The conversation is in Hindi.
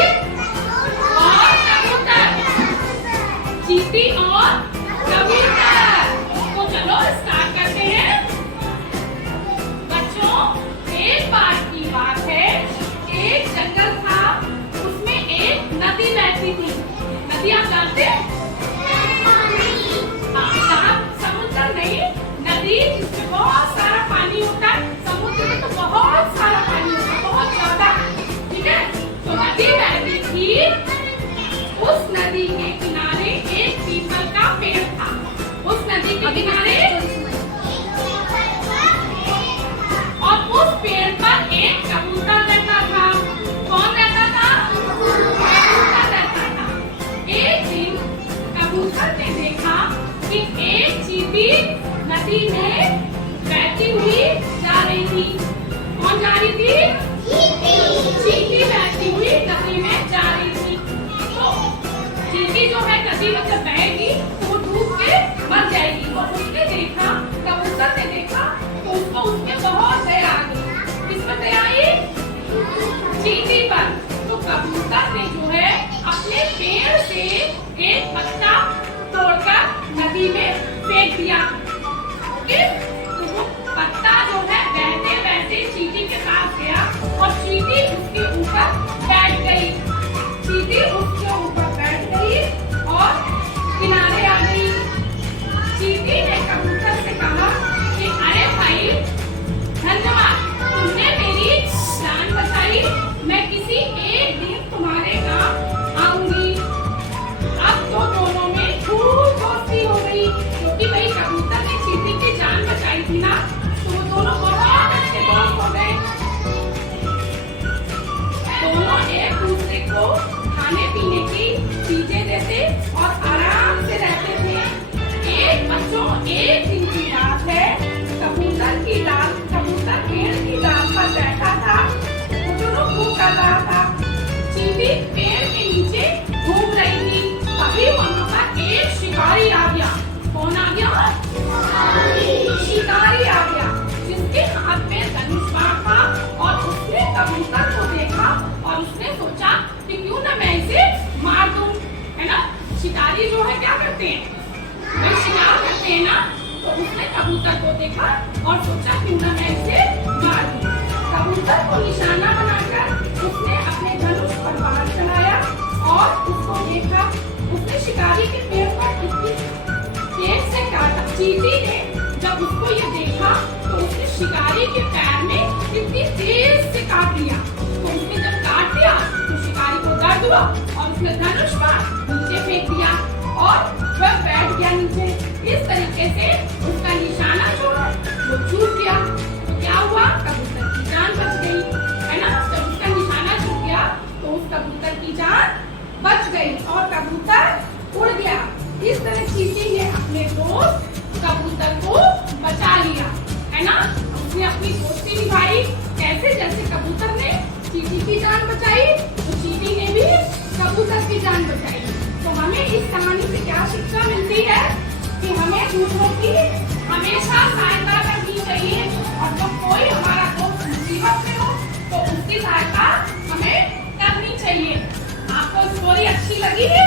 और कबूतर, चींटी और कबूतर। तो चलो स्टार्ट करते हैं। बच्चों, एक बार की बात है, एक जंगल था, उसमें एक नदी बहती थी। नदी आप जानते हैं? समुद्र नहीं, नदी जिसमें बहुत सारा पानी होता है। समुद्र में तो बहुत सारा पानी होता है, बहुत ज्यादा। ठीक है, तो नदी बहती थी। उस नदी के किनारे एक पीपल का पेड़ था। उस नदी के किनारे और उस पेड़ पर एक कबूतर रहता था। कौन रहता था? कबूतर रहता था। एक दिन कबूतर ने देखा कि एक चींटी नदी में बहती हुई जा रही थी। कौन जा रही थी? चींटी बहती हुई नदी में जा रही थी। तो चींटी जो है नदी में जब बहेगी तो वो डूब के मर जाएगी। तो उसने देखा, कबूतर ने देखा, तो उसको उसमें बहुत दया आ गई। किस पर दया आई? चींटी पर। तो कबूतर ने जो है अपने पेड़ से एक पत्ता तोड़कर नदी में फेंक दिया। ओके, तो वो पत्ता जो है बहते बहते चींटी के पास गया और चींटी उसके ऊपर बैठ गई। चींटी उसके ऊपर बैठ गई और किनारे आ गई। चींटी ने कबूतर से कहा कि अरे भाई, धन्यवाद, तुमने मेरी जान बचाई। मैं किसी एक दिन तुम्हारे गांव आऊंगी। अब तो दोनों में खूब दोस्ती हो गई, क्योंकि भाई कबूतर ने चींटी की जान बचाई थी ना, तो वो दोनों बहुत अच्छे दोस्त हो गए। दोनों एक दूसरे को खाने पीने की चीजें देते और आराम से रहते थे। एक दिन की बात है, कबूतर पेड़ की डाल पर बैठा था, गुटुरु कर रहा था। चींटी पेड़ के नीचे घूम रही थी। तभी वहां पर एक शिकारी आ गया। कौन आ गया? शिकारी आ गया, जिसके हाथ में धनुष बाण था। और उसने कबूतर को देखा और उसने सोचा कि क्यों ना मैं इसे मार दूं, है ना। शिकारी जो है क्या करते हैं, वे शिकार करते हैं ना। तो उसने कबूतर को देखा और सोचा क्यों ना मैं इसे मार दूं। कबूतर को निशाना बनाकर उसने अपने धनुष पर बाण चलाया और उसको देखा। उसने शिकारी के पैर पर इतनी तेज से काटा। चींटी ने जब उसको ये देखा तो उसने शिकारी के पैर में इतनी तेज से काट दिया। तो उसने जब काट दिया तो शिकारी को दर्द हुआ और उसने धनुष बाण नीचे फेंक दिया और वह बैठ गया नीचे। इस तरीके से उसका निशाना जो है वो छूट गया। तो क्या हुआ? कबूतर की जान बच गई, है ना। जब उसका निशाना छूट गया तो उस कबूतर की जान बच गई और कबूतर उड़ गया। इस तरह चींटी ने अपने दोस्त कबूतर को बचा लिया, है ना। उसने अपनी दोस्ती निभाई। कैसे? जैसे कबूतर ने चींटी की जान बचाई तो चींटी ने भी कबूतर की जान बचाई। तो हमें इस कहानी से क्या शिक्षा मिलती है कि हमें दूसरों की हमेशा सहायता करनी चाहिए। और जब कोई हमारा दोस्त मुसीबत में हो तो उसकी सहायता हमें करनी चाहिए। आपको स्टोरी अच्छी लगी है?